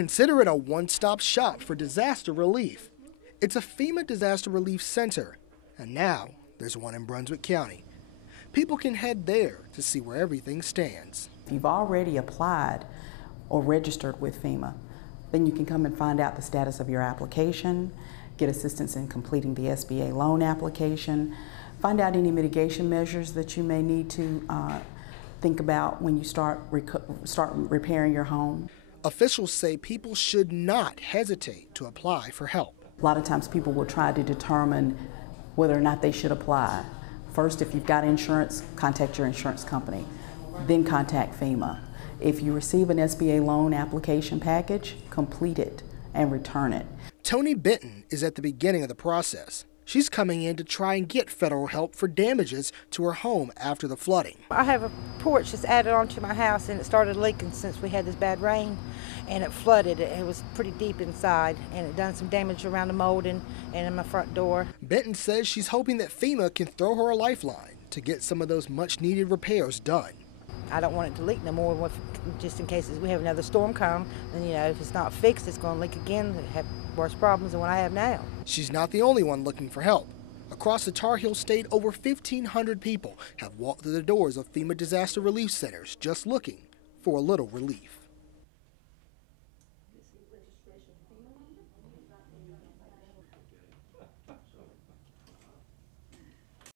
Consider it a one-stop shop for disaster relief. It's a FEMA Disaster Relief Center, and now there's one in Brunswick County. People can head there to see where everything stands. If you've already applied or registered with FEMA, then you can come and find out the status of your application, get assistance in completing the SBA loan application, find out any mitigation measures that you may need to think about when you start repairing your home. Officials say people should not hesitate to apply for help. A lot of times people will try to determine whether or not they should apply. First, if you've got insurance, contact your insurance company, then contact FEMA. If you receive an SBA loan application package, complete it and return it. Tony Benton is at the beginning of the process. She's coming in to try and get federal help for damages to her home after the flooding. I have a porch that's added onto my house, and it started leaking since we had this bad rain, and it flooded. It was pretty deep inside, and it done some damage around the molding and in my front door. Benton says she's hoping that FEMA can throw her a lifeline to get some of those much-needed repairs done. I don't want it to leak no more, just in case we have another storm come. And if it's not fixed, it's going to leak again and have worse problems than what I have now. She's not the only one looking for help. Across the Tar Heel State, over 1,500 people have walked through the doors of FEMA disaster relief centers just looking for a little relief.